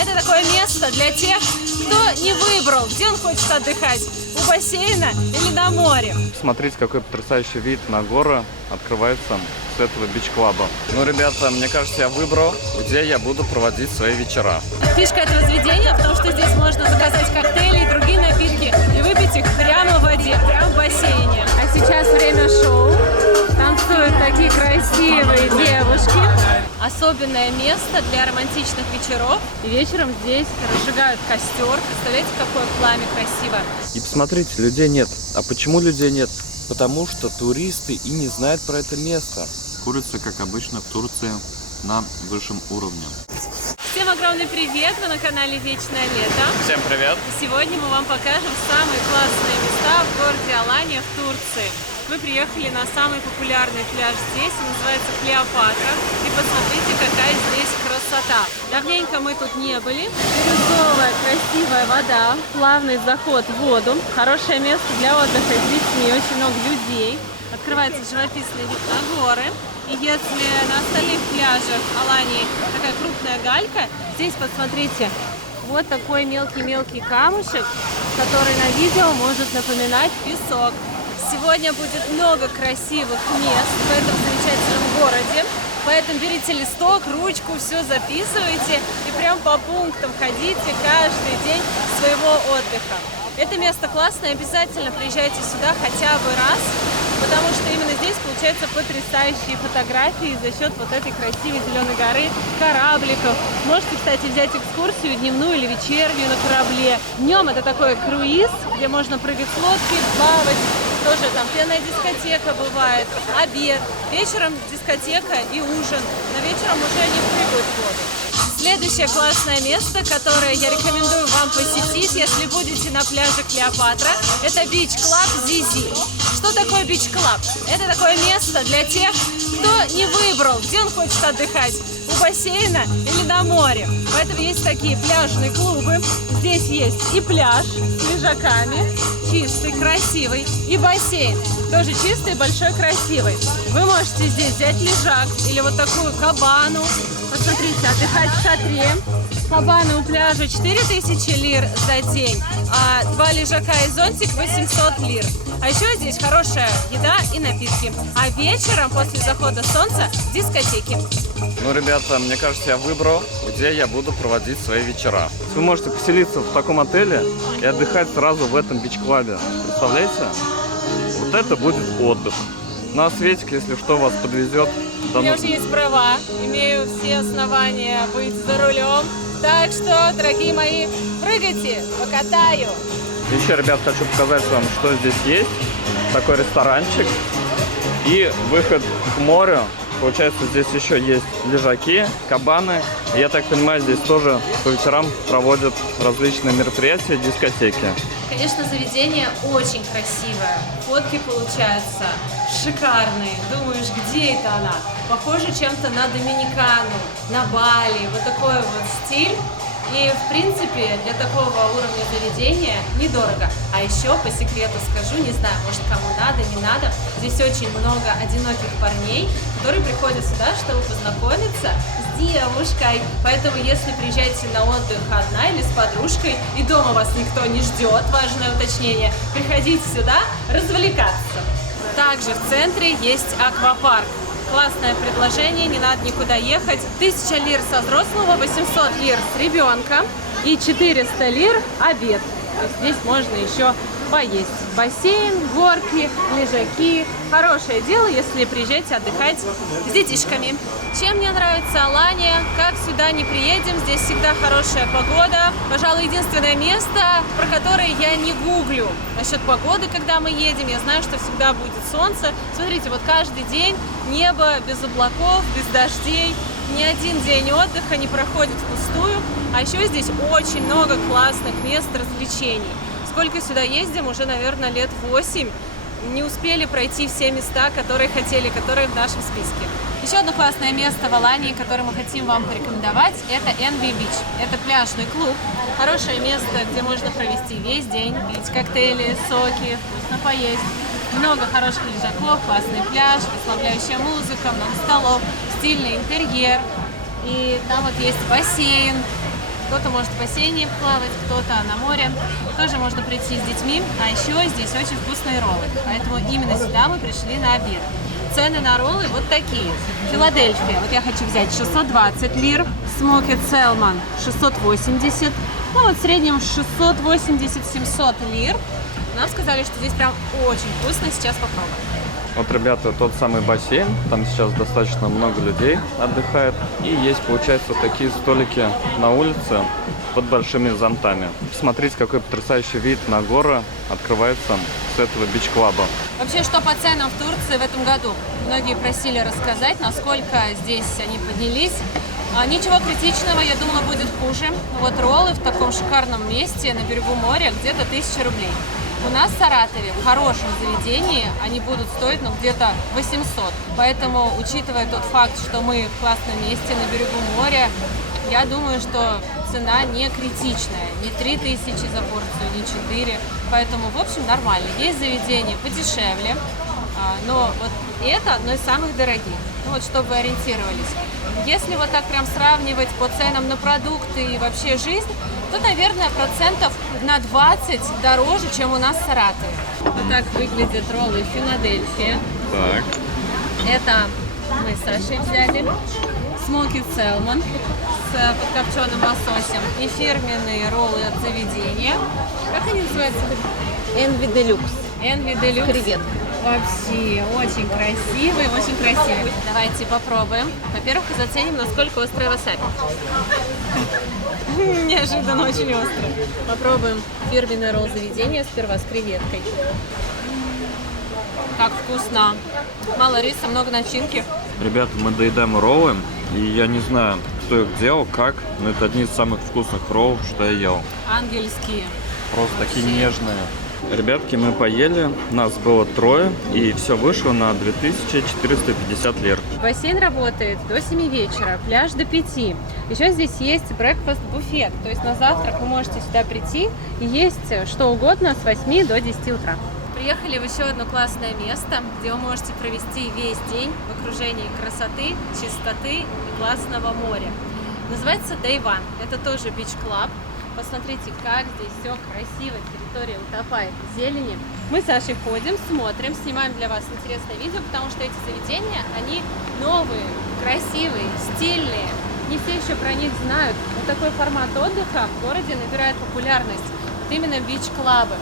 Это такое место для тех, кто не выбрал, где он хочет отдыхать. У бассейна или на море. Смотрите, какой потрясающий вид на горы открывается с этого бич-клаба. Ну, ребята, мне кажется, я выбрал, где я буду проводить свои вечера. Фишка этого заведения в том, что здесь можно заказать коктейли и другие напитки и выпить их прямо в воде, прямо в бассейне. А сейчас время шоу. Танцуют такие красивые девушки. Особенное место для романтичных вечеров. И вечером здесь разжигают костер. Представляете, какое пламя красивое. И посмотрите, людей нет. А почему людей нет? Потому что туристы и не знают про это место. Курица, как обычно, в Турции на высшем уровне. Всем огромный привет! Вы на канале Вечное Лето. Всем привет! И сегодня мы вам покажем самые классные места в городе Алания в Турции. Мы приехали на самый популярный пляж здесь, он называется Клеопатра. И посмотрите, какая здесь красота. Давненько мы тут не были. Бирюзовая, красивая вода, плавный заход в воду. Хорошее место для отдыха с детьми, очень много людей. Открывается живописный вид на горы. И если на остальных пляжах Алании такая крупная галька, здесь, посмотрите, вот такой мелкий-мелкий камушек, который на видео может напоминать песок. Сегодня будет много красивых мест в этом замечательном городе, поэтому берите листок, ручку, все записывайте и прям по пунктам ходите каждый день своего отдыха. Это место классное, обязательно приезжайте сюда хотя бы раз, потому что именно здесь получаются потрясающие фотографии за счет вот этой красивой зеленой горы, корабликов. Можете, кстати, взять экскурсию дневную или вечернюю на корабле. Днем это такой круиз, где можно прыгать с лодки, плавать. Тоже там пенная дискотека бывает, обед. Вечером дискотека и ужин. Но вечером уже не прыгают в воду. Следующее классное место, которое я рекомендую вам посетить, если будете на пляже Клеопатра, это бич-клаб Зизи. Что такое бич-клаб? Это такое место для тех, кто не выбрал, где он хочет отдыхать. У бассейна или на море. Поэтому есть такие пляжные клубы. Здесь есть и пляж с лежаками, чистый, красивый, и бассейн, тоже чистый, большой, красивый. Вы можете здесь взять лежак или вот такую кабану. Посмотрите, отдыхать в шатре. Кабаны у пляжа 4000 лир за день, а 2 лежака и зонтик 800 лир. А еще здесь хорошая еда и напитки. А вечером после захода солнца дискотеки. Ну, ребята, мне кажется, я выбрал, где я буду проводить свои вечера. Вы можете поселиться в таком отеле и отдыхать сразу в этом бич-клабе. Представляете? Вот это будет отдых. Ну а Светик, если что, вас подвезет. У меня уже есть права, имею все основания быть за рулем. Так что, дорогие мои, прыгайте, покатаю. Еще, ребят, хочу показать вам, что здесь есть. Такой ресторанчик и выход к морю. Получается, здесь еще есть лежаки, кабаны. И, я так понимаю, здесь тоже по вечерам проводят различные мероприятия, дискотеки. Конечно, заведение очень красивое. Фотки получаются шикарные. Думаешь, где это она? Похоже чем-то на Доминикану, на Бали. Вот такой вот стиль. И, в принципе, для такого уровня заведения недорого. А еще, по секрету скажу, не знаю, может, кому надо, не надо, здесь очень много одиноких парней, которые приходят сюда, чтобы познакомиться с девушкой. Поэтому, если приезжаете на отдых одна или с подружкой, и дома вас никто не ждет, важное уточнение, приходите сюда развлекаться. Также в центре есть аквапарк. Классное предложение, не надо никуда ехать. 1000 лир со взрослого, 800 лир с ребенка и 400 лир обед. То есть здесь можно еще поесть. Бассейн, горки, лежаки. Хорошее дело, если приезжаете отдыхать с детишками. Чем мне нравится Алания? Как сюда не приедем, здесь всегда хорошая погода. Пожалуй, единственное место, про которое я не гуглю насчет погоды, когда мы едем. Я знаю, что всегда будет солнце. Смотрите, вот каждый день небо без облаков, без дождей. Ни один день отдыха не проходит впустую. А еще здесь очень много классных мест развлечений. Сколько сюда ездим? Уже, наверное, лет 8. Не успели пройти все места, которые хотели, которые в нашем списке. Еще одно классное место в Алании, которое мы хотим вам порекомендовать, это NV Beach. Это пляжный клуб, хорошее место, где можно провести весь день, пить коктейли, соки, вкусно поесть. Много хороших лежаков, классный пляж, расслабляющая музыка, много столов, стильный интерьер. И там вот есть бассейн. Кто-то может в бассейне плавать, кто-то на море. Тоже можно прийти с детьми. А еще здесь очень вкусные роллы. Поэтому именно сюда мы пришли на обед. Цены на роллы вот такие. Филадельфия, вот я хочу взять 620 лир. Смокед Селман 680. Ну вот в среднем 680-700 лир. Нам сказали, что здесь прям очень вкусно. Сейчас попробуем. Вот, ребята, тот самый бассейн, там сейчас достаточно много людей отдыхает. И есть, получается, такие столики на улице под большими зонтами. Смотрите, какой потрясающий вид на горы открывается с этого бич-клаба. Вообще, что по ценам в Турции в этом году? Многие просили рассказать, насколько здесь они поднялись. Ничего критичного, я думала, будет хуже. Вот роллы в таком шикарном месте на берегу моря где-то 1000 рублей. У нас в Саратове, в хорошем заведении, они будут стоить где-то 800. Поэтому, учитывая тот факт, что мы в классном месте на берегу моря, я думаю, что цена не критичная. Не 3000 за порцию, не 4. Поэтому, в общем, нормально. Есть заведения подешевле, но вот это одно из самых дорогих. Ну вот, чтобы вы ориентировались. Если вот так прям сравнивать по ценам на продукты и вообще жизнь, то, наверное, процентов на 20 дороже, чем у нас в Саратове. Вот так выглядят роллы Филадельфия. Так. Это мы с Сашей взяли. Смокед Селман с подкопченым лососем. И фирменные роллы от заведения. Как они называются? Envy Deluxe. Envy Deluxe. Креветка. Вообще, очень красивый, очень красивый. Давайте попробуем. Во-первых, заценим, насколько острый васаби. Неожиданно очень острый. Попробуем фирменный ролл заведения сперва с креветкой. Как вкусно. Мало риса, много начинки. Ребята, мы доедаем роллы, и я не знаю, кто их делал, как, но это одни из самых вкусных роллов, что я ел. Ангельские. Просто такие нежные. Ребятки, мы поели, нас было 3, и все вышло на 2450 лир. Бассейн работает до 7 вечера, пляж до 5. Еще здесь есть брекфаст-буфет, то есть на завтрак вы можете сюда прийти и есть что угодно с 8 до 10 утра. Приехали в еще одно классное место, где вы можете провести весь день в окружении красоты, чистоты и классного моря. Называется Day One. Это тоже бич-клаб. Посмотрите, как здесь все красиво, территория утопает в зелени. Мы с Сашей ходим, смотрим, снимаем для вас интересное видео, потому что эти заведения, они новые, красивые, стильные. Не все еще про них знают. Вот такой формат отдыха в городе набирает популярность. Вот именно бич-клабы.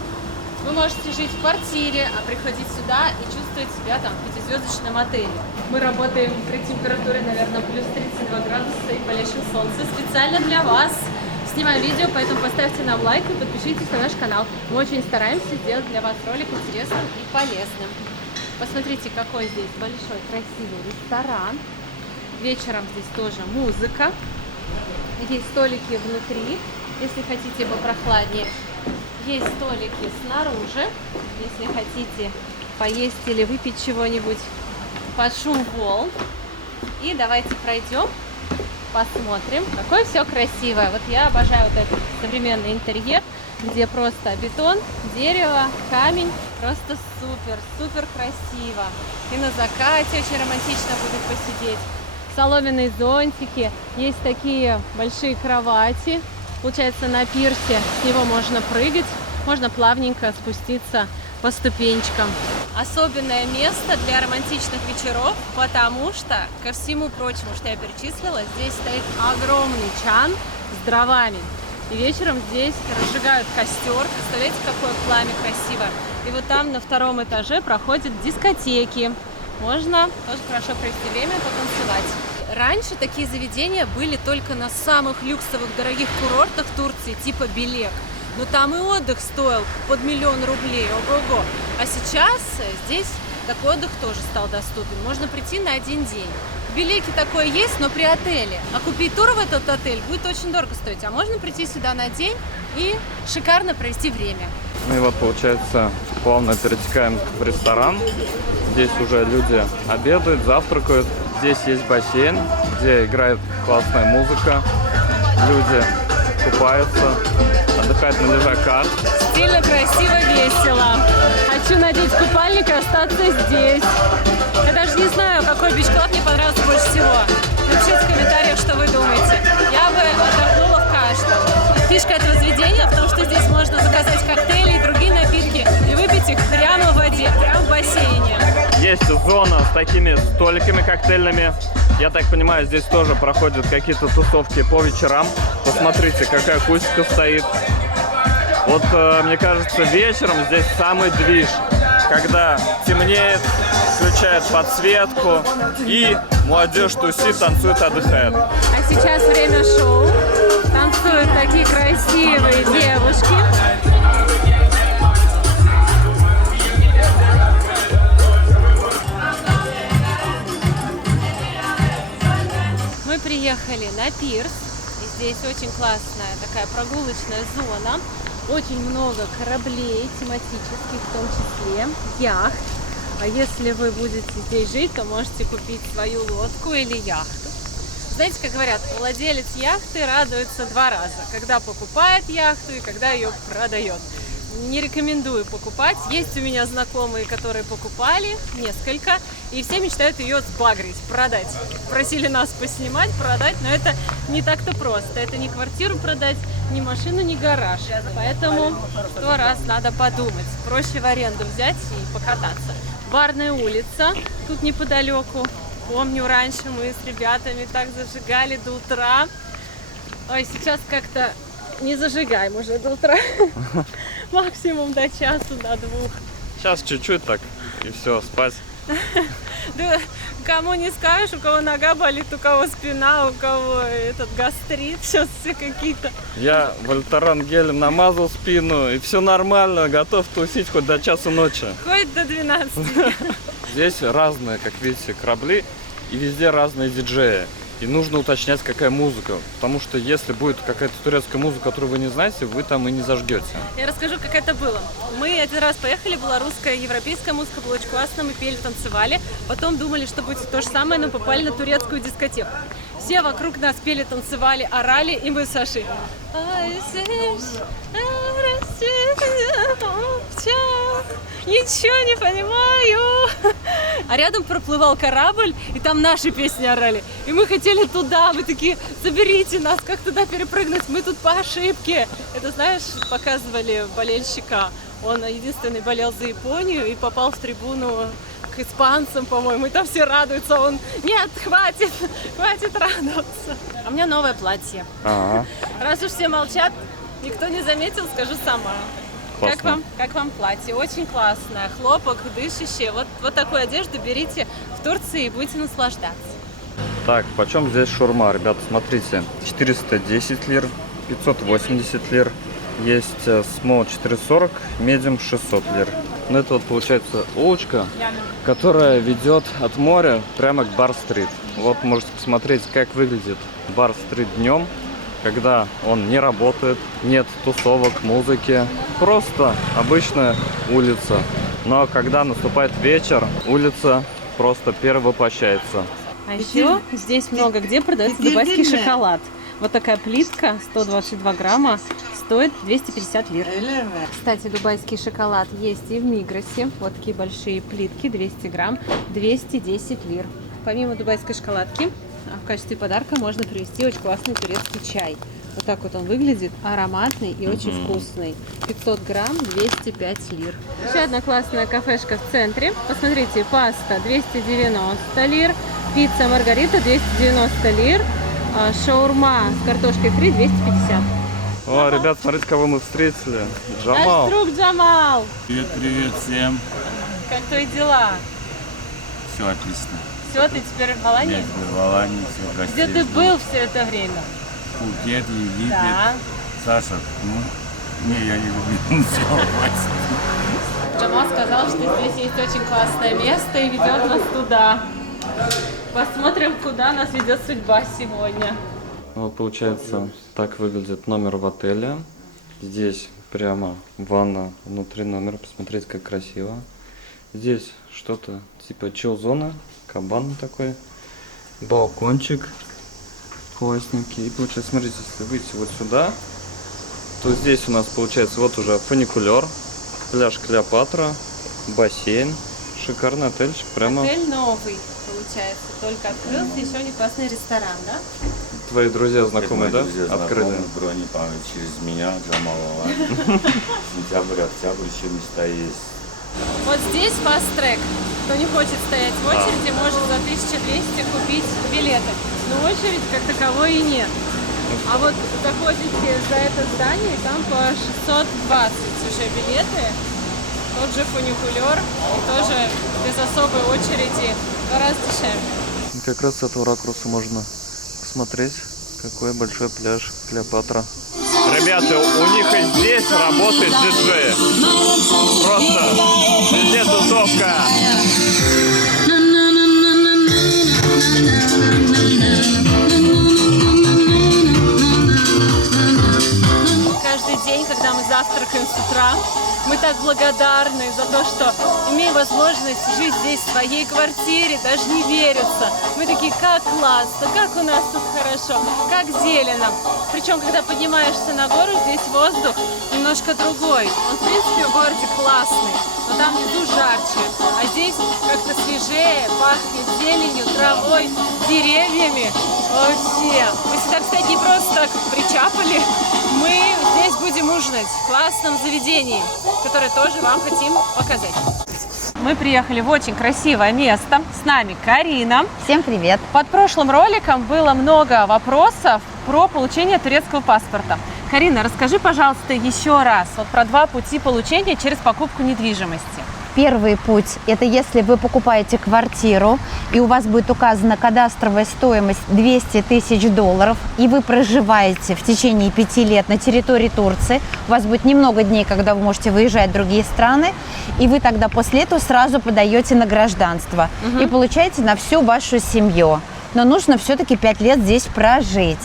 Вы можете жить в квартире, а приходить сюда и чувствовать себя там в 5-звездочном отеле. Мы работаем при температуре, наверное, плюс 32 градуса и палящем солнце. Специально для вас снимаем видео, поэтому поставьте нам лайк и подпишитесь на наш канал. Мы очень стараемся сделать для вас ролик интересным и полезным. Посмотрите, какой здесь большой красивый ресторан. Вечером здесь тоже музыка. Есть столики внутри, если хотите попрохладнее. Есть столики снаружи, если хотите поесть или выпить чего-нибудь под шум волн. И давайте пройдем, посмотрим, какое все красивое. Вот я обожаю вот этот современный интерьер, где просто бетон, дерево, камень. Просто супер, супер красиво. И на закате очень романтично будет посидеть. Соломенные зонтики, есть такие большие кровати. Получается, на пирсе с него можно прыгать, можно плавненько спуститься по ступенечкам. Особенное место для романтичных вечеров, потому что, ко всему прочему, что я перечислила, здесь стоит огромный чан с дровами. И вечером здесь разжигают костер. Представляете, какое пламя красивое. И вот там на 2-м этаже проходят дискотеки. Можно тоже хорошо провести время, потанцевать. Раньше такие заведения были только на самых люксовых дорогих курортах Турции, типа Белек. Но там и отдых стоил под 1 000 000 рублей, ого-го. А сейчас здесь такой отдых тоже стал доступен. Можно прийти на 1 день. В Белеке такое есть, но при отеле. А купить тур в этот отель будет очень дорого стоить. А можно прийти сюда на день и шикарно провести время. Ну и вот, получается, плавно перетекаем в ресторан. Здесь уже люди обедают, завтракают. Здесь есть бассейн, где играет классная музыка. Люди купаются, отдыхают на лежаках. Стильно, красиво, весело. Хочу надеть купальник и остаться здесь. Я даже не знаю, какой бич-клаб мне понравился больше всего. Напишите в комментариях, что вы думаете. Я бы отдохнула в каждом. Фишка этого заведения в том, что здесь можно заказать коктейли и другие напитки и выпить их прямо в воде, прямо в бассейне. Есть зона с такими столиками коктейльными. Я так понимаю, здесь тоже проходят какие-то тусовки по вечерам. Посмотрите, какая акустика стоит. Вот, мне кажется, вечером здесь самый движ. Когда темнеет, включают подсветку, и молодежь тусит, танцует, отдыхает. А сейчас время шоу. Танцуют такие красивые девушки. Мы приехали на пирс. И здесь очень классная такая прогулочная зона. Очень много кораблей тематических, в том числе яхт. А если вы будете здесь жить, то можете купить свою лодку или яхту. Знаете, как говорят, владелец яхты радуется два раза. Когда покупает яхту и когда ее продает. Не рекомендую покупать. Есть у меня знакомые, которые покупали несколько, и все мечтают ее сбагрить, продать. Просили нас поснимать, продать, но это не так-то просто. Это не квартиру продать, ни машину, ни гараж. Поэтому 100 раз надо подумать. Проще в аренду взять и покататься. Барная улица тут неподалеку. Помню, раньше мы с ребятами так зажигали до утра. Ой, сейчас как-то не зажигаем уже до утра. Максимум до часу, до 2. Сейчас чуть-чуть так, и все, спать. Да, кому не скажешь, у кого нога болит, у кого спина, у кого этот гастрит. Сейчас все какие-то. Я вольтаран гелем намазал спину, и все нормально, готов тусить хоть до часу ночи. Хоть до 12. Здесь разные, как видите, корабли, и везде разные диджеи. И нужно уточнять, какая музыка, потому что если будет какая-то турецкая музыка, которую вы не знаете, вы там и не зажгете. Я расскажу, как это было. Мы один раз поехали, была русская, европейская музыка, было очень классно, мы пели, танцевали. Потом думали, что будет то же самое, но попали на турецкую дискотеку. Все вокруг нас пели, танцевали, орали, и мы с Сашей. Ничего не понимаю. А рядом проплывал корабль, и там наши песни орали. И мы хотели туда, мы такие, заберите нас, как туда перепрыгнуть, мы тут по ошибке. Это, знаешь, показывали болельщика. Он единственный болел за Японию и попал в трибуну к испанцам, по-моему. И там все радуются, он, нет, хватит радоваться. А у меня новое платье. Ага. Раз уж все молчат, никто не заметил, скажу сама. Классно. Как вам платье? Очень классное. Хлопок, дышащее. Вот такую одежду берите в Турции и будете наслаждаться. Так, почем здесь шаурма, ребята, смотрите. 410 лир, 580 лир. Есть small 440, medium 600 лир. Ну это вот получается улочка, которая ведет от моря прямо к Бар-стрит. Вот можете посмотреть, как выглядит Бар-стрит днем, когда он не работает, нет тусовок, музыки. Просто обычная улица. Но когда наступает вечер, улица просто перевоплощается. А еще здесь много где продается дубайский шоколад. Вот такая плитка, 122 грамма, стоит 250 лир. Кстати, дубайский шоколад есть и в Мигросе. Вот такие большие плитки, 200 грамм, 210 лир. Помимо дубайской шоколадки, в качестве подарка можно привезти очень классный турецкий чай. Вот так вот он выглядит, ароматный и очень вкусный. 500 грамм, 205 лир. Еще одна классная кафешка в центре. Посмотрите, паста 290 лир, пицца Маргарита 290 лир, шаурма с картошкой фри 250. О, ребят, смотрите, кого мы встретили. Джамал. Наш друг Джамал. Привет всем. Как твои дела? Все отлично. Все, ты теперь в Алании? Нет, в Алании все в гостях. Где ты был все это время? Пхукет, Египет. Да. Саша, ну, не, я не люблю все. Джамал сказал, что здесь есть очень классное место и ведет нас туда. Посмотрим, куда нас ведет судьба сегодня. Вот получается, так выглядит номер в отеле. Здесь прямо ванна внутри номера. Посмотреть, как красиво. Здесь что-то типа чил-зона, кабан такой, балкончик классненький. И получается, смотрите, если выйти вот сюда, то здесь у нас получается вот уже фуникулер, пляж Клеопатра, бассейн, шикарный отельчик. Прямо... Отель новый, получается, только открылся, еще не классный ресторан, да? твои друзья, знакомые, да? Друзья, Открыли. брони через меня, Джамал Алани. Сентябрь, октябрь, еще места есть. Вот здесь fast track. Кто не хочет стоять в очереди, может за 1200 купить билеты. Но очередь как таковой и нет. А вот заходите за это здание, и там по 620 уже билеты. Тот же фуникулер, и тоже без особой очереди гораздо дешевле. Как раз с этого ракурса можно посмотреть, какой большой пляж Клеопатра. Ребята, у них и здесь работает диджей. Просто везде тусовка. Каждый день, когда мы завтракаем с утра, мы так благодарны за то, что имеем возможность жить здесь в своей квартире, даже не верится. Мы такие, как классно, как у нас тут хорошо, как зелено. Причем, когда поднимаешься на гору, здесь воздух немножко другой. Он, в принципе, в городе классный, но там внизу жарче. А здесь как-то свежее, пахнет зеленью, травой, деревьями. Вообще. Мы сюда, кстати, не просто так причапали. Мы здесь будем ужинать в классном заведении, которое тоже вам хотим показать. Мы приехали в очень красивое место. С нами Карина. Всем привет! Под прошлым роликом было много вопросов про получение турецкого паспорта. Карина, расскажи, пожалуйста, еще раз вот про два пути получения через покупку недвижимости. Первый путь – это если вы покупаете квартиру, и у вас будет указана кадастровая стоимость $200 000, и вы проживаете в течение 5 лет на территории Турции. У вас будет немного дней, когда вы можете выезжать в другие страны, и вы тогда после этого сразу подаете на гражданство и получаете на всю вашу семью. Но нужно все-таки 5 лет здесь прожить.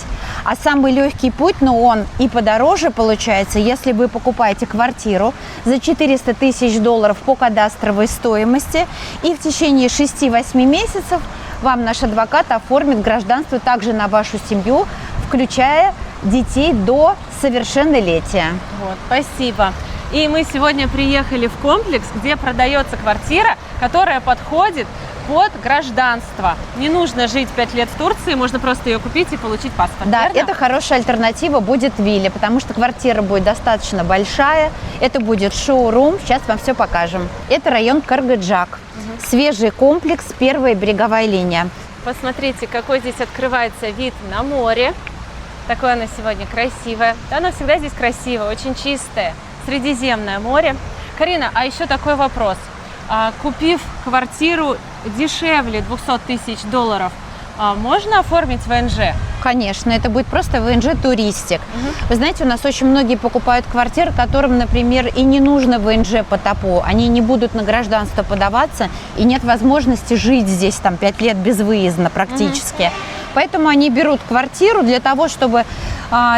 А самый легкий путь, но он и подороже получается, если вы покупаете квартиру за $400 000 по кадастровой стоимости, и в течение 6-8 месяцев вам наш адвокат оформит гражданство также на вашу семью, включая детей до совершеннолетия. Вот, спасибо. И мы сегодня приехали в комплекс, где продается квартира, которая подходит под гражданство. Не нужно жить 5 лет в Турции, можно просто ее купить и получить паспорт. Да, верно? это хорошая альтернатива будет вилле, потому что квартира будет достаточно большая, это будет шоурум, сейчас вам все покажем. Это район Каргаджак, свежий комплекс, первая береговая линия. Посмотрите, какой здесь открывается вид на море. Такое оно сегодня красивое. Да, оно всегда здесь красиво, очень чистое. Средиземное море. Карина, а еще такой вопрос. Купив квартиру дешевле $200 000, можно оформить ВНЖ? Конечно, это будет просто ВНЖ туристик. Вы знаете, у нас очень многие покупают квартиры, которым, например, и не нужно ВНЖ по ТАПу. Они не будут на гражданство подаваться, и нет возможности жить здесь там 5 лет безвыездно практически. Поэтому они берут квартиру для того, чтобы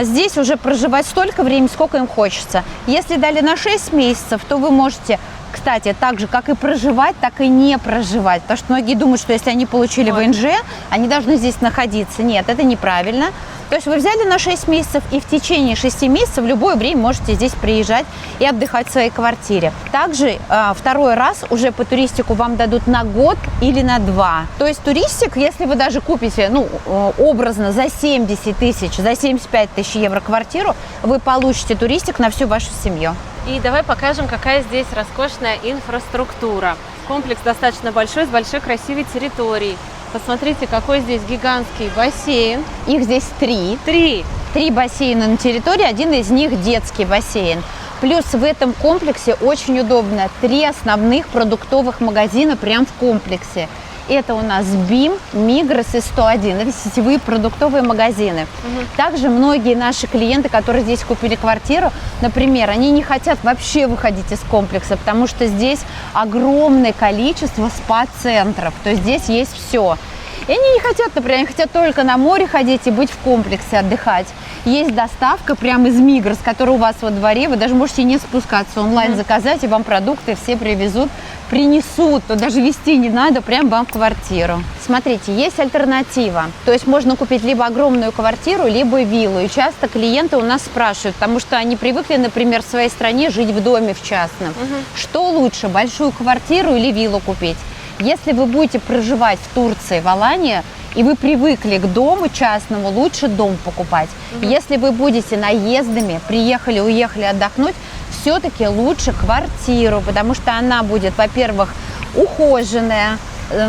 здесь уже проживать столько времени, сколько им хочется. Если дали на 6 месяцев, то вы можете, кстати, так же, как и проживать, так и не проживать. Потому что многие думают, что если они получили ВНЖ, они должны здесь находиться. Нет, это неправильно. То есть вы взяли на 6 месяцев, и в течение 6 месяцев в любое время можете здесь приезжать и отдыхать в своей квартире. Также второй раз уже по туристику вам дадут на год или на 2. То есть туристик, если вы даже купите, образно за 70 тысяч, за 75 тысяч евро квартиру, вы получите туристик на всю вашу семью. И давай покажем, какая здесь роскошная инфраструктура. Комплекс достаточно большой, с большой красивой территорией. Посмотрите, какой здесь гигантский бассейн. Их здесь 3. 3 бассейна на территории, один из них детский бассейн. Плюс в этом комплексе очень удобно 3 основных продуктовых магазина прямо в комплексе. Это у нас БИМ, Мигрос и 101. Это сетевые продуктовые магазины. Также многие наши клиенты, которые здесь купили квартиру, например, они не хотят вообще выходить из комплекса, потому что здесь огромное количество спа-центров. То есть здесь есть все. И они не хотят, например, они хотят только на море ходить и быть в комплексе, отдыхать. Есть доставка прямо из Мигрос, которая у вас во дворе. Вы даже можете не спускаться, онлайн заказать, и вам продукты все привезут, принесут. То даже везти не надо, прям вам в квартиру. Смотрите, есть альтернатива. То есть можно купить либо огромную квартиру, либо виллу. И часто клиенты у нас спрашивают, потому что они привыкли, например, в своей стране жить в доме в частном. Что лучше, большую квартиру или виллу купить? Если вы будете проживать в Турции, в Алании, и вы привыкли к дому частному, лучше дом покупать. Если вы будете наездами, приехали, уехали отдохнуть, все-таки лучше квартиру, потому что она будет, во-первых, ухоженная.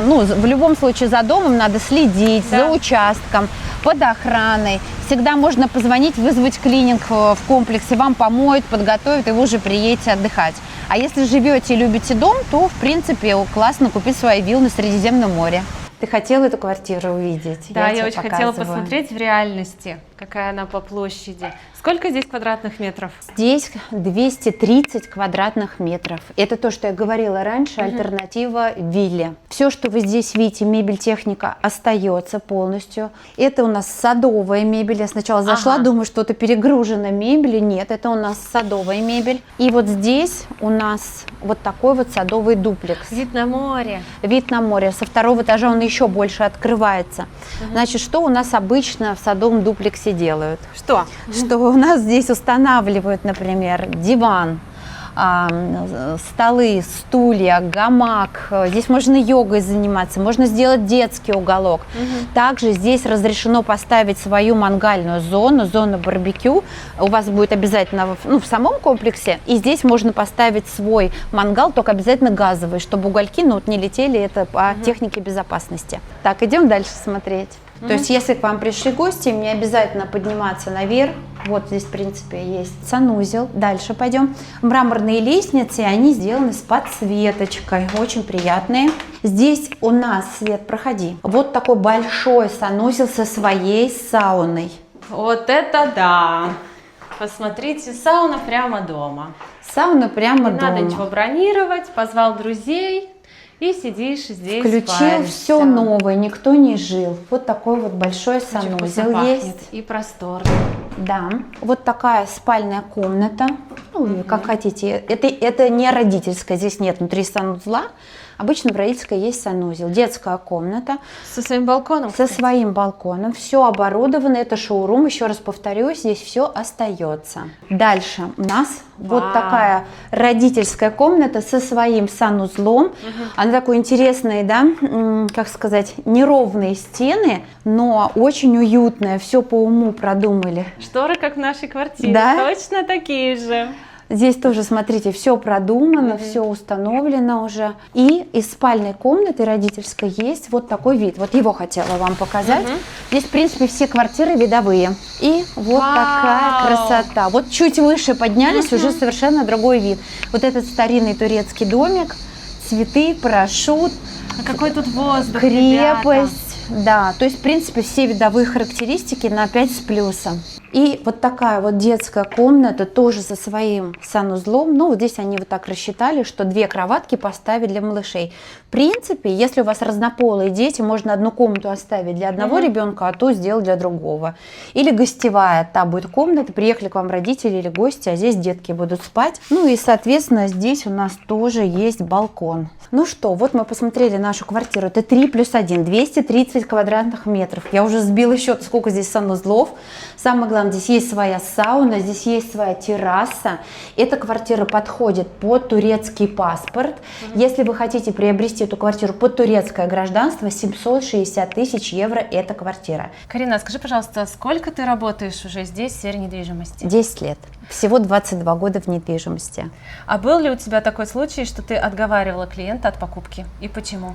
Ну, в любом случае за домом надо следить, за участком, под охраной. Всегда можно позвонить, вызвать клининг в комплексе, вам помоют, подготовят, и вы уже приедете отдыхать. А если живете и любите дом, то, в принципе, классно купить свою виллу на Средиземном море. Ты хотела эту квартиру увидеть? Да, я тебе очень хотела показываю. посмотреть в реальности, какая она по площади. Сколько здесь квадратных метров? Здесь 230 квадратных метров. Это то, что я говорила раньше, альтернатива вилле. Все, что вы здесь видите, мебель, техника, остается полностью. Это у нас садовая мебель. Я сначала зашла, думаю, что-то перегружено мебелью. Нет, это у нас садовая мебель. И вот здесь у нас вот такой вот садовый дуплекс. Вид на море. Вид на море. Со второго этажа он еще больше открывается. Значит, что у нас обычно в садовом дуплексе делают? Что? Что у нас здесь устанавливают, например, диван, столы, стулья, гамак. Здесь можно йогой заниматься, можно сделать детский уголок. Также здесь разрешено поставить свою мангальную зону, зону барбекю. У вас будет обязательно в самом комплексе. И здесь можно поставить свой мангал, только обязательно газовый, чтобы угольки не летели, это по технике безопасности. Так, идем дальше смотреть. То есть, если к вам пришли гости, им не обязательно подниматься наверх. Вот здесь, в принципе, есть санузел. Дальше пойдем. Мраморные лестницы, они сделаны с подсветочкой, очень приятные. Здесь у нас, Свет, проходи. Вот такой большой санузел со своей сауной. Вот это да! Посмотрите, сауна прямо дома. Сауна прямо Не дома. надо ничего бронировать, позвал друзей и сидишь здесь. Включил паришься. все новое, никто не жил. Вот такой вот большой Очень санузел вкусно пахнет есть. и просторно. Да, вот такая спальная комната, как хотите. Это не родительская, здесь нет внутри санузла. Обычно в родительской есть санузел. Детская комната. Со своим балконом? Со своим балконом. Все оборудовано. Это шоурум. Еще раз повторюсь, здесь все остается. Дальше у нас вот такая родительская комната со своим санузлом. Она такой интересная, да, как сказать, неровные стены, но очень уютная. Все по уму продумали. Шторы, как в нашей квартире. Да? Точно такие же. Здесь тоже, смотрите, все продумано, все установлено уже. И из спальной комнаты родительской есть вот такой вид. Вот его хотела вам показать. Здесь, в принципе, все квартиры видовые. И вот такая красота. Вот чуть выше поднялись, уже совершенно другой вид. Вот этот старинный турецкий домик, цветы, парашют. А какой тут воздух, крепость. ребята. Да, то есть, в принципе, все видовые характеристики на 5 с плюсом. И вот такая вот детская комната, тоже со своим санузлом. Ну, вот здесь они вот так рассчитали, что 2 кроватки поставить для малышей. В принципе, если у вас разнополые дети, можно одну комнату оставить для одного ребенка, а ту сделать для другого. Или гостевая, та будет комната, приехали к вам родители или гости, а здесь детки будут спать. Ну и, соответственно, здесь у нас тоже есть балкон. Ну что, вот мы посмотрели нашу квартиру. Это 3+1, 230 квадратных метров. Я уже сбила счет, сколько здесь санузлов. Самое главное, здесь есть своя сауна, здесь есть своя терраса. Эта квартира подходит под турецкий паспорт. Если вы хотите приобрести эту квартиру под турецкое гражданство, 760 тысяч евро эта квартира. Карина, скажи, пожалуйста, сколько ты работаешь уже здесь в сфере недвижимости? 10 лет. Всего 22 года в недвижимости. А был ли у тебя такой случай, что ты отговаривала клиента от покупки? И почему?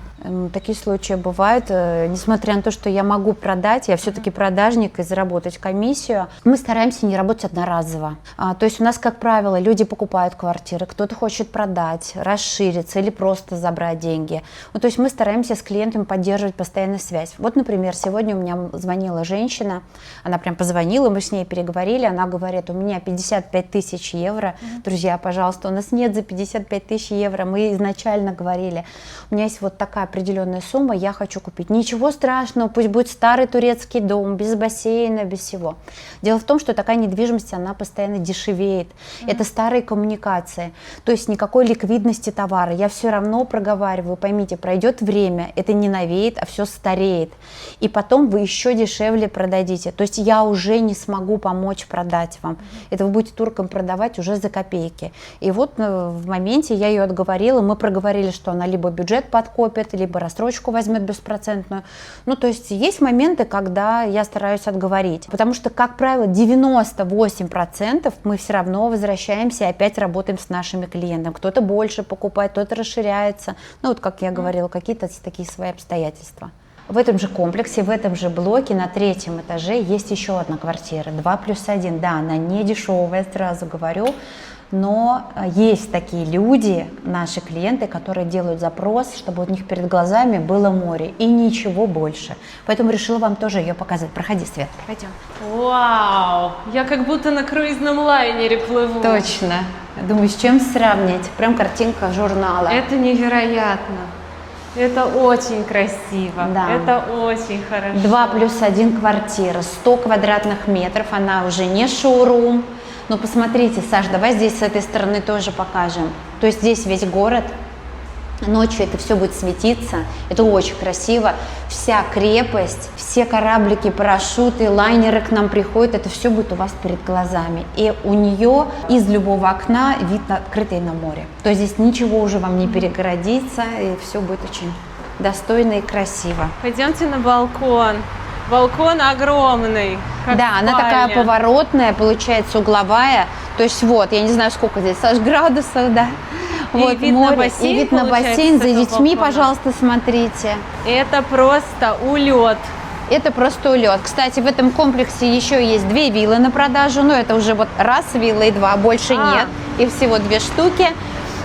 Такие случаи бывают. Несмотря на то, что я могу продать, я все-таки продажник и заработать комиссию, мы стараемся не работать одноразово. То есть у нас, как правило, люди покупают квартиры, кто-то хочет продать, расшириться или просто забрать деньги. То есть мы стараемся с клиентами поддерживать постоянную связь. Вот, например, сегодня у меня звонила женщина, она прям позвонила, мы с ней переговорили, она говорит, у меня 55 тысяч евро. Друзья, пожалуйста, у нас нет за 55 тысяч евро, мы изначально говорили, у меня есть вот такая определенная сумма, я хочу купить. Ничего страшного, пусть будет старый турецкий дом, без бассейна, без всего. Дело в том, что такая недвижимость, она постоянно дешевеет. Это старые коммуникации, то есть никакой ликвидности товара. Я все равно проговариваю, поймите, пройдет время, это не новеет, а все стареет. И потом вы еще дешевле продадите. То есть я уже не смогу помочь продать вам. Это вы будете туркам продавать уже за копейки. И вот в моменте я ее отговорила, мы проговорили, что она либо бюджет подкопит, либо рассрочку возьмет беспроцентную. Ну, то есть есть моменты, когда я стараюсь отговорить. Потому что, как правило, 98% мы все равно возвращаемся и опять работаем с нашими клиентами. Кто-то больше покупает, кто-то расширяется. Ну, вот как я говорила, какие-то такие свои обстоятельства. В этом же комплексе, в этом же блоке на 3-м этаже есть еще одна квартира, 2+1. Да, она не дешевая, сразу говорю, но есть такие люди, наши клиенты, которые делают запрос, чтобы у них перед глазами было море и ничего больше. Поэтому решила вам тоже ее показать. Проходи, Свет. Пойдем. Вау! Я как будто на круизном лайнере плыву. Точно. Думаю, с чем сравнить? Прям картинка журнала. Это невероятно. Это очень красиво. Да. Это очень хорошо. 2+1 квартира, 100 квадратных метров, она уже не шоурум. Но посмотрите, Саш, давай здесь с этой стороны тоже покажем. То есть здесь весь город, ночью это все будет светиться, это очень красиво. Вся крепость, все кораблики, парашюты, лайнеры к нам приходят, это все будет у вас перед глазами. И у нее из любого окна вид открытый на море. То есть здесь ничего уже вам не перегородится, и все будет очень достойно и красиво. Пойдемте на балкон. Балкон огромный. Как Да, она спальня. такая поворотная, получается угловая. То есть вот, я не знаю, сколько здесь, Саш, градусов, да. И Вот вид на море, бассейн, и вид на получается, бассейн. с За этого детьми, балкона. пожалуйста, смотрите. Это просто улет. Это просто улет. Кстати, в этом комплексе еще есть 2 виллы на продажу. Но это уже вот раз вилла и 2, больше нет. И всего 2 штуки.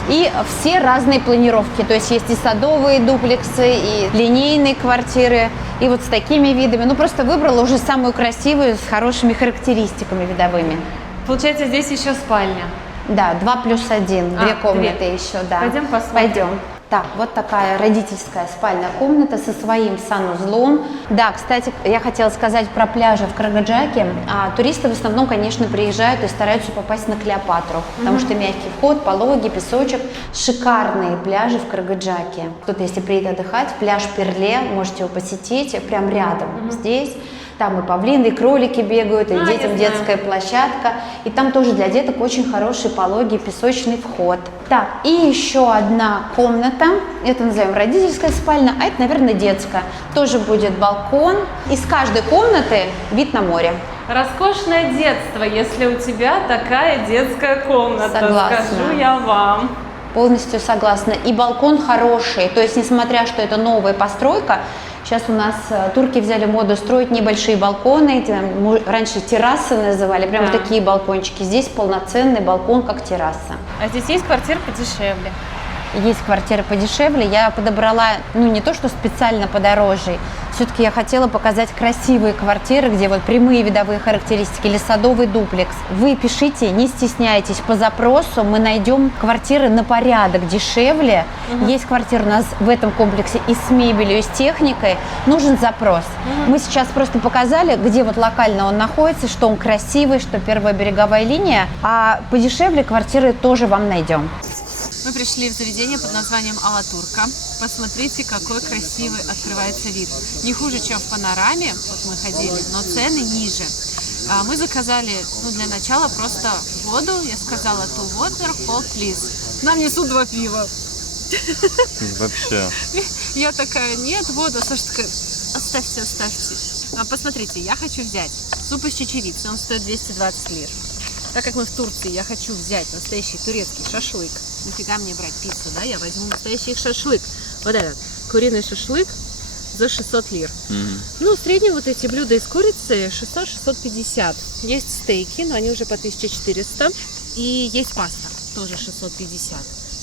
И все разные планировки. То есть есть и садовые дуплексы, и линейные квартиры. И вот с такими видами. Ну, просто выбрала уже самую красивую, с хорошими характеристиками видовыми. Получается, здесь еще спальня. Да, 2+1, 2 комнаты 2. еще, да. Пойдем посмотрим. Пойдем. Так, вот такая родительская спальная комната со своим санузлом. Да, кстати, я хотела сказать про пляжи в Карагаджаке. Туристы в основном, конечно, приезжают и стараются попасть на Клеопатру, потому что мягкий вход, пологий, песочек. Шикарные пляжи в Карагаджаке. Кто-то, если приедет отдыхать, пляж Перле, можете его посетить, прям рядом здесь. Там и павлины, и кролики бегают, и детям детская площадка. И там тоже для деток очень хороший пологий песочный вход. Так, и еще одна комната. Это назовем родительская спальня, а это, наверное, детская. Тоже будет балкон. Из каждой комнаты вид на море. Роскошное детство, если у тебя такая детская комната. Согласна. Скажу я вам. Полностью согласна. И балкон хороший. То есть, несмотря, что это новая постройка, сейчас у нас турки взяли моду строить небольшие балконы, раньше террасы называли, прям Да. такие балкончики. Здесь полноценный балкон, как терраса. А здесь есть квартира подешевле. Есть квартиры подешевле. Я подобрала, ну не то, что специально подороже, все-таки я хотела показать красивые квартиры, где вот прямые видовые характеристики или садовый дуплекс. Вы пишите, не стесняйтесь, по запросу мы найдем квартиры на порядок дешевле. Есть квартиры у нас в этом комплексе и с мебелью, и с техникой. Нужен запрос. Мы сейчас просто показали, где вот локально он находится, что он красивый, что первая береговая линия. А подешевле квартиры тоже вам найдем. Мы пришли в заведение под названием Алатурка. Посмотрите, какой красивый открывается вид. Не хуже, чем в панораме, вот мы ходили, но цены ниже. Мы заказали, для начала просто воду. Я сказала, to water, cold please. Нам несут 2 пива. Вообще. Я такая, нет, воду. Саша такая, оставьте. Посмотрите, я хочу взять суп из чечевицы, он стоит 220 лир. Так как мы в Турции, я хочу взять настоящий турецкий шашлык. Нафига мне брать пиццу, да? Я возьму настоящий шашлык. Вот этот куриный шашлык за 600 лир. Средние вот эти блюда из курицы 600-650. Есть стейки, но они уже по 1400. И есть паста, тоже 650.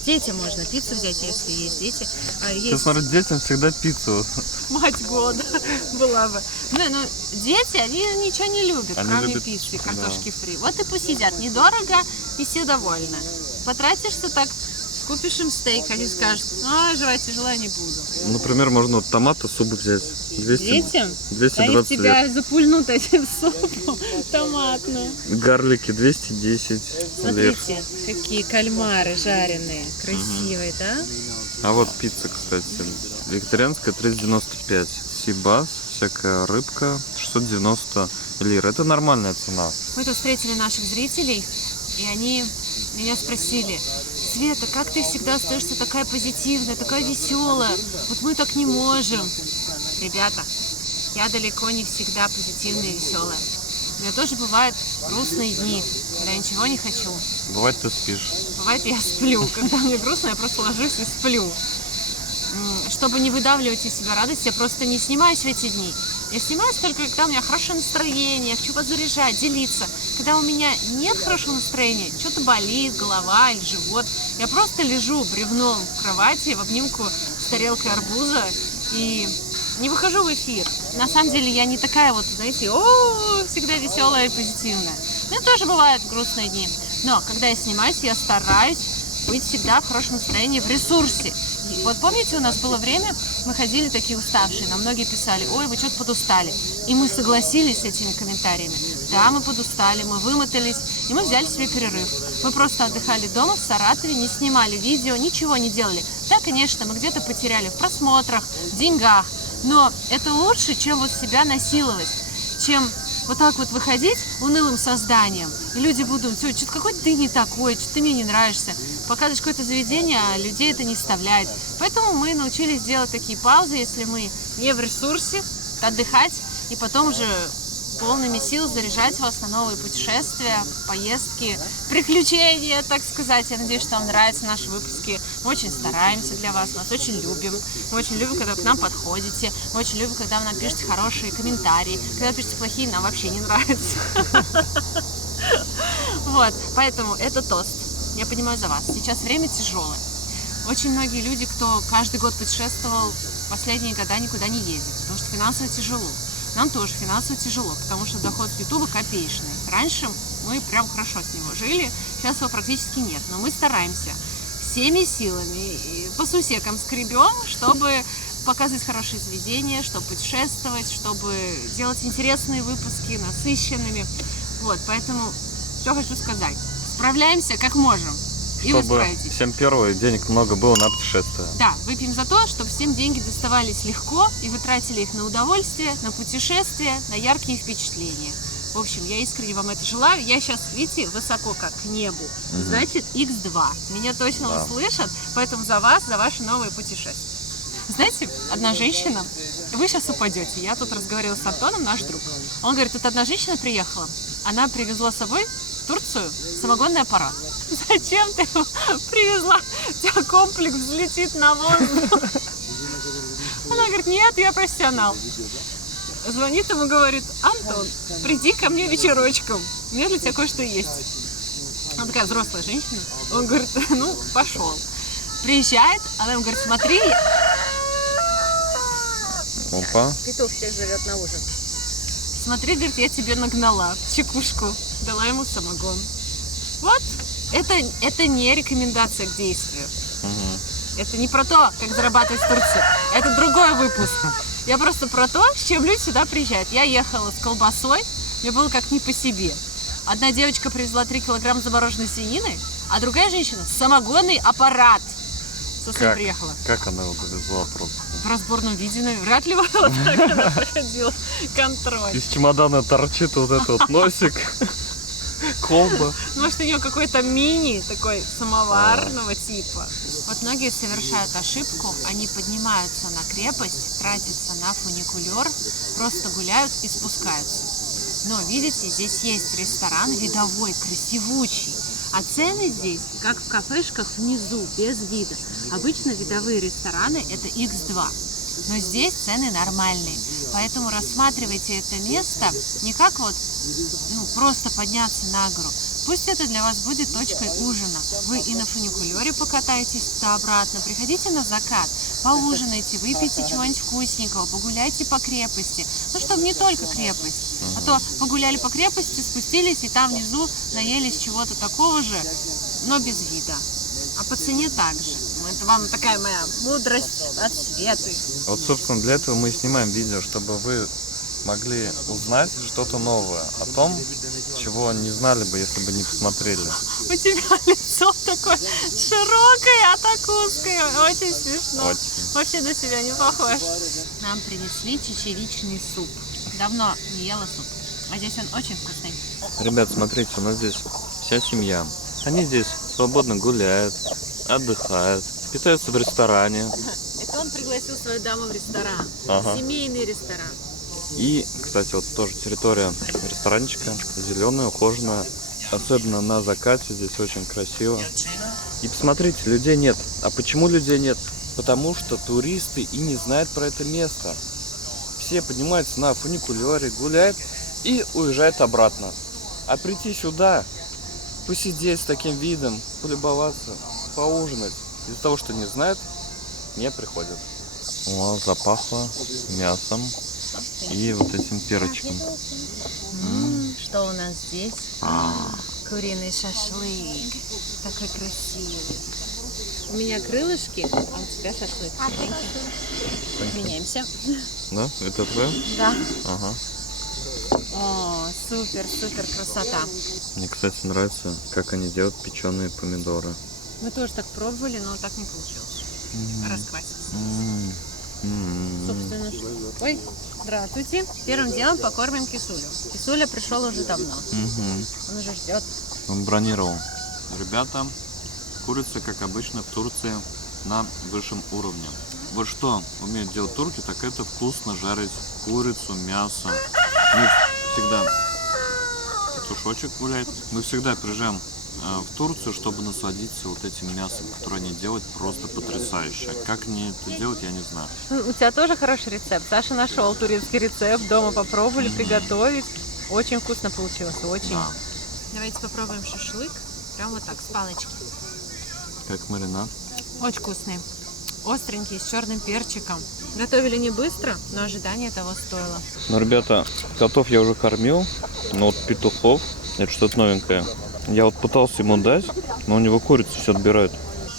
Детям можно пиццу взять, если есть дети. Я смотрю, детям всегда пиццу. Мать года была бы. Но дети, они ничего не любят, Они кроме любят, пиццы и картошки фри. Вот и посидят недорого, и все довольны. Потратишься так Купишь им стейк, они скажут, жрать тяжело, я не буду. Например, можно вот томата суп взять. 200, Детям? 220 Они тебя лет. запульнут этим супом томатным. Гарлики 210 лет. Смотрите, какие кальмары жареные, красивые, да? А вот пицца, кстати, вегетарианская 395. Сибас, всякая рыбка 690 лир. Это нормальная цена. Мы тут встретили наших зрителей, и они меня спросили: Света, как ты всегда остаешься такая позитивная, такая веселая? Вот мы так не можем. Ребята, я далеко не всегда позитивная и веселая. У меня тоже бывают грустные дни, когда я ничего не хочу. Бывает, ты спишь. Бывает, я сплю. Когда мне грустно, я просто ложусь и сплю. Чтобы не выдавливать из себя радость, я просто не снимаюсь в эти дни. Я снимаюсь только, когда у меня хорошее настроение, я хочу подзаряжать, делиться. Когда у меня нет хорошего настроения, что-то болит, голова или живот, я просто лежу бревном в кровати в обнимку с тарелкой арбуза и не выхожу в эфир. На самом деле я не такая вот, знаете, всегда веселая и позитивная. У меня тоже бывают грустные дни. Но когда я снимаюсь, я стараюсь быть всегда в хорошем настроении, в ресурсе. Вот помните, у нас было время, мы ходили такие уставшие, нам многие писали: ой, вы что-то подустали. И мы согласились с этими комментариями. Да, мы подустали, мы вымотались, и мы взяли себе перерыв. Мы просто отдыхали дома в Саратове, не снимали видео, ничего не делали. Да, конечно, мы где-то потеряли в просмотрах, в деньгах, но это лучше, чем вот себя насиловать, чем вот так вот выходить унылым созданием, и люди будут думать: что-то какой ты не такой, что ты мне не нравишься. Показываешь какое-то заведение, а людей это не вставляет. Поэтому мы научились делать такие паузы, если мы не в ресурсе, отдыхать, и потом уже полными сил заряжать вас на новые путешествия, поездки, приключения, так сказать. Я надеюсь, что вам нравятся наши выпуски. Мы очень стараемся для вас, нас очень любим. Мы очень любим, когда вы к нам подходите. Мы очень любим, когда вы нам пишете хорошие комментарии. Когда вы пишете плохие, нам вообще не нравится. Вот, поэтому это тост. Я понимаю за вас. Сейчас время тяжелое. Очень многие люди, кто каждый год путешествовал, последние года никуда не ездит, потому что финансово тяжело. Нам тоже финансово тяжело, потому что доход с Ютуба копеечный. Раньше мы прям хорошо с него жили, сейчас его практически нет. Но мы стараемся всеми силами, по сусекам скребем, чтобы показывать хорошие заведения, чтобы путешествовать, чтобы делать интересные выпуски, насыщенными. Вот, поэтому что хочу сказать. Справляемся как можем. И вы Чтобы справитесь. всем первое, денег много было на путешествие. Да, выпьем за то, чтобы всем деньги доставались легко, и вы тратили их на удовольствие, на путешествия, на яркие впечатления. В общем, я искренне вам это желаю. Я сейчас, видите, высоко как к небу. Значит, X2. Меня точно услышат, поэтому за вас, за ваши новые путешествия. Знаете, одна женщина, вы сейчас упадете. Я тут разговаривала с Антоном, наш друг. Он говорит, тут одна женщина приехала, она привезла с собой в Турцию самогонный аппарат. Зачем ты его привезла? У тебя комплекс взлетит на воздух. Она говорит, нет, я профессионал. Звонит ему, говорит, Антон, приди ко мне вечерочком, у меня для тебя кое-что есть. Она такая взрослая женщина. Он говорит, ну, пошел. Приезжает, она ему говорит, смотри. Опа. Петух всех зовет на ужин. Смотри, говорит, я тебе нагнала чекушку, дала ему самогон. Вот, это не рекомендация к действию. Это не про то, как зарабатывать в Турции. Это другой выпуск. Я просто про то, с чем люди сюда приезжают. Я ехала с колбасой, мне было как не по себе. Одна девочка привезла 3 килограмма замороженной свинины, а другая женщина самогонный аппарат со своим приехала. Как она его повезла просто? В разборном виде, вряд ли вот так она проходила контроль. Из чемодана торчит вот этот вот носик. Колба. Может, у нее какой-то мини, такой самоварного типа. Вот многие совершают ошибку, они поднимаются на крепость, тратятся на фуникулер, просто гуляют и спускаются. Но, видите, здесь есть ресторан видовой, красивучий. А цены здесь, как в кафешках внизу, без вида. Обычно видовые рестораны – это X2. Но здесь цены нормальные. Поэтому рассматривайте это место не как вот просто подняться на гору. Пусть это для вас будет точкой ужина. Вы и на фуникулере покатаетесь туда-обратно, приходите на закат, поужинайте, выпейте чего-нибудь вкусненького, погуляйте по крепости. Ну, чтобы не только крепость. А то погуляли по крепости, спустились и там внизу наелись чего-то такого же, но без вида. А по цене также. Это вам такая моя мудрость от Светы. Вот, собственно, для этого мы и снимаем видео, чтобы вы могли узнать что-то новое о том, чего не знали бы, если бы не посмотрели. У тебя лицо такое широкое, а так узкое. Очень смешно. Очень. Вообще на себя не похож. Нам принесли чечевичный суп. Давно не ела суп. А здесь он очень вкусный. Ребят, смотрите, у нас здесь вся семья. Они здесь свободно гуляют, отдыхают, питаются в ресторане. Это он пригласил свою даму в ресторан. Ага. Семейный ресторан. И, кстати, вот тоже территория ресторанчика, зеленая, ухоженная. Особенно на закате, здесь очень красиво. И посмотрите, людей нет. А почему людей нет? Потому что туристы и не знают про это место. Все поднимаются на фуникулере, гуляют и уезжают обратно. А прийти сюда, посидеть с таким видом, полюбоваться, поужинать, из-за того, что не знают, не приходят. О, запахло мясом и вот этим перочком. Что у нас здесь? Куриный шашлык. Такой красивый. У меня крылышки, а у тебя шашлык. Меняемся. Да? Это твое? Да. Ага. О, супер, супер красота. Мне, кстати, нравится, как они делают печеные помидоры. Мы тоже так пробовали, но так не получилось. Расквасился. Собственно, что? Ой, здравствуйте. Первым делом покормим кисулю. Кисуля пришел уже давно. Он уже ждет. Он бронировал. Ребята, курица, как обычно, в Турции на высшем уровне. Вот что умеют делать турки, так это вкусно жарить курицу, мясо. Мы всегда... Тушочек гуляет. Мы всегда приезжаем в Турцию, чтобы насладиться вот этим мясом, которое они делают просто потрясающе. Как они это делают, я не знаю. У тебя тоже хороший рецепт. Саша нашел турецкий рецепт, дома попробовали приготовить. Очень вкусно получилось, очень. Да. Давайте попробуем шашлык. Прям вот так, с палочки. Как маринад. Очень вкусный. Остренький, с черным перчиком. Готовили не быстро, но ожидание того стоило. Ну, ребята, котов я уже кормил, но вот петухов, это что-то новенькое. Я вот пытался ему дать, но у него курицу все отбирают.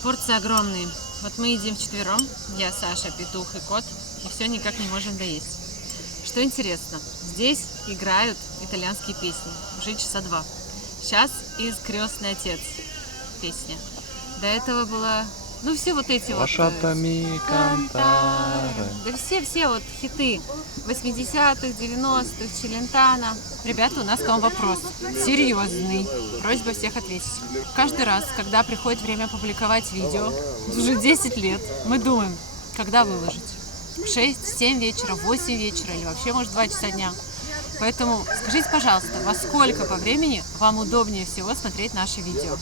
Порции огромные. Вот мы едим вчетвером. Я, Саша, петух и кот. И все никак не можем доесть. Что интересно, здесь играют итальянские песни. Уже часа 2. Сейчас из «Крестный отец» песня. До этого было... Ну, все вот эти Lasciatemi cantare. Да все вот хиты 80-х, 90-х, Челентано. Ребята, у нас к вам вопрос. Серьезный. Просьба всех ответить. Каждый раз, когда приходит время публиковать видео, уже 10 лет, мы думаем, когда выложить. В 6, 7 вечера, 8 вечера или вообще, может, 2 часа дня. Поэтому скажите, пожалуйста, во сколько по времени вам удобнее всего смотреть наши видео?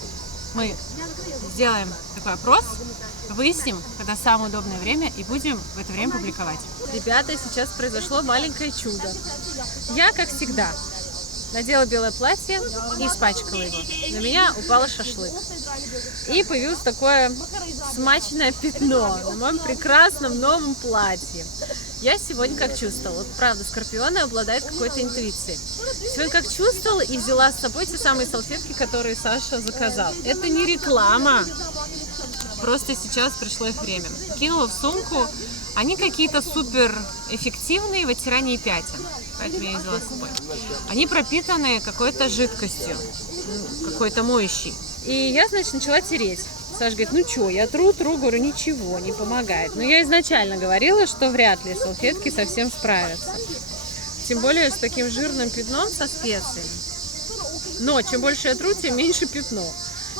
Мы сделаем такой опрос, выясним, когда самое удобное время, и будем в это время публиковать. Ребята, сейчас произошло маленькое чудо. Я, как всегда, надела белое платье и испачкала его. На меня упал шашлык. И появилось такое смачное пятно на моем прекрасном новом платье. Я сегодня как чувствовала. Вот правда, скорпионы обладают какой-то интуицией. Сегодня как чувствовала и взяла с собой те самые салфетки, которые Саша заказал. Это не реклама. Просто сейчас пришло их время. Кинула в сумку. Они какие-то супер эффективные в оттирании пятен. Поэтому я их взяла с собой. Они пропитаны какой-то жидкостью. Какой-то моющей. И я, значит, начала тереть. Саша говорит, ну что, я тру, говорю, ничего, не помогает. Но я изначально говорила, что вряд ли салфетки совсем справятся. Тем более с таким жирным пятном со специями. Но чем больше я тру, тем меньше пятно.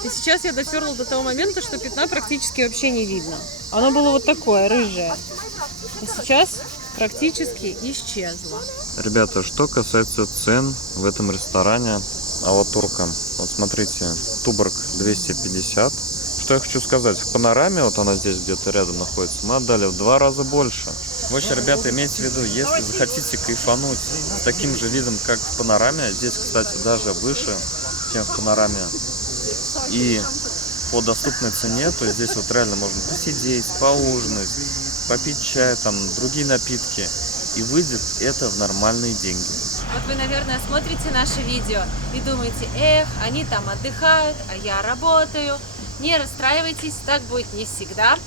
И сейчас я дотерла до того момента, что пятна практически вообще не видно. Оно было вот такое, рыжее. И сейчас практически исчезло. Ребята, что касается цен в этом ресторане Алатурка. Вот смотрите, Туборг 250. Что я хочу сказать, в Панораме, вот она здесь где-то рядом находится, мы отдали в 2 раза больше. В общем, ребята, имейте в виду, если захотите кайфануть с таким же видом, как в Панораме, здесь, кстати, даже выше, чем в Панораме, и по доступной цене, то здесь вот реально можно посидеть, поужинать, попить чай, там, другие напитки, и выйдет это в нормальные деньги. Вот вы, наверное, смотрите наше видео и думаете, эх, они там отдыхают, а я работаю. Не расстраивайтесь, так будет не всегда.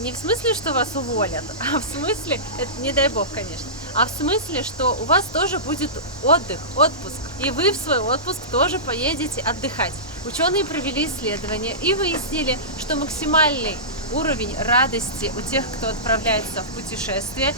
Не в смысле, что вас уволят, а в смысле, это не дай бог, конечно, а в смысле, что у вас тоже будет отдых, отпуск, и вы в свой отпуск тоже поедете отдыхать. Ученые провели исследования и выяснили, что максимальный уровень радости у тех, кто отправляется в путешествие,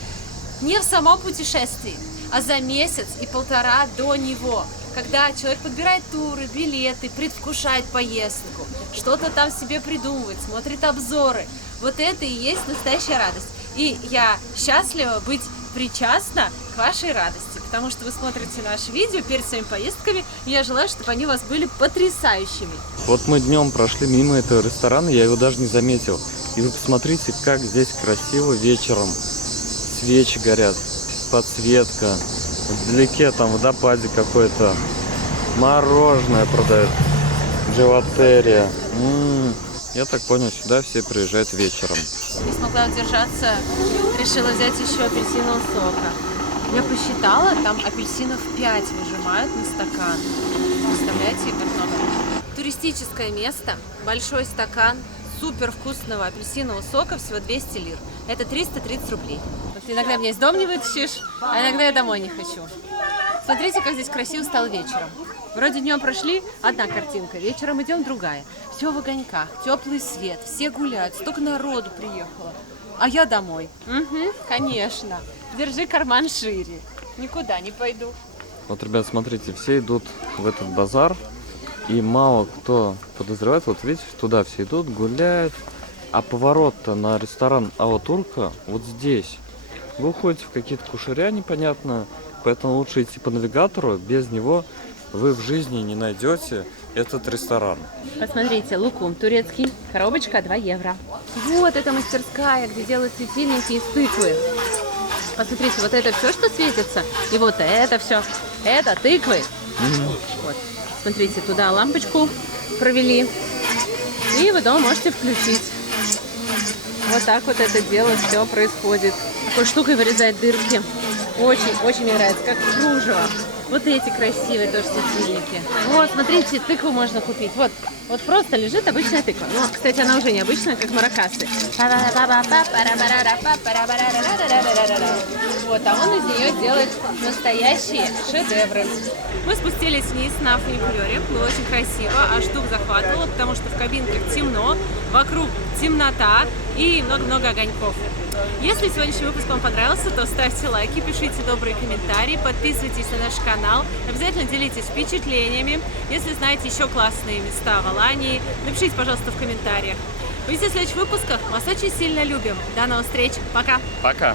не в самом путешествии, а за месяц и полтора до него. Когда человек подбирает туры, билеты, предвкушает поездку, что-то там себе придумывает, смотрит обзоры. Вот это и есть настоящая радость. И я счастлива быть причастна к вашей радости, потому что вы смотрите наши видео перед своими поездками, и я желаю, чтобы они у вас были потрясающими. Вот мы днем прошли мимо этого ресторана, я его даже не заметил. И вы посмотрите, как здесь красиво вечером. Свечи горят, подсветка. Вдалеке там водопаде какой-то. Мороженое продают. Джелатерия. Я так понял, сюда все приезжают вечером. Не смогла удержаться, решила взять еще апельсинового сока. Я посчитала, там апельсинов 5 выжимают на стакан. Представляете, как много? Туристическое место, большой стакан супер вкусного апельсинового сока, всего 200 лир. Это 330 рублей. Вот иногда меня из дома не вытащишь, а иногда я домой не хочу. Смотрите, как здесь красиво стало вечером. Вроде днем прошли, одна картинка, вечером идем другая. Все в огоньках, теплый свет, все гуляют, столько народу приехало. А я домой. Угу, конечно. Держи карман шире. Никуда не пойду. Вот, ребят, смотрите, все идут в этот базар. И мало кто подозревает, вот видите, туда все идут, гуляют. А поворот-то на ресторан Алатурка вот здесь. Вы уходите в какие-то кушаря непонятно, поэтому лучше идти по навигатору. Без него вы в жизни не найдете этот ресторан. Посмотрите, лукум турецкий, коробочка 2 евро. Вот эта мастерская, где делают светильники из тыквы. Посмотрите, вот это все, что светится, и вот это все, это тыквы. Вот. Смотрите, туда лампочку провели, и вы дома можете включить. Вот так вот это дело все происходит. Такой штукой вырезает дырки. Очень мне нравится, как кружево. Вот эти красивые тоже светильники. Вот, смотрите, тыкву можно купить. Вот просто лежит обычная тыква. Ну, кстати, она уже необычная, как маракасы. Вот, а он из нее делает настоящие шедевры. Мы спустились вниз на фуникулере. Было очень красиво, аж дух захватывало, потому что в кабинках темно, вокруг темнота и много-много огоньков. Если сегодняшний выпуск вам понравился, то ставьте лайки, пишите добрые комментарии, подписывайтесь на наш канал, обязательно делитесь впечатлениями. Если знаете еще классные места в Алании, напишите, пожалуйста, в комментариях. Увидимся в следующих выпусках. Вас очень сильно любим. До новых встреч. Пока. Пока.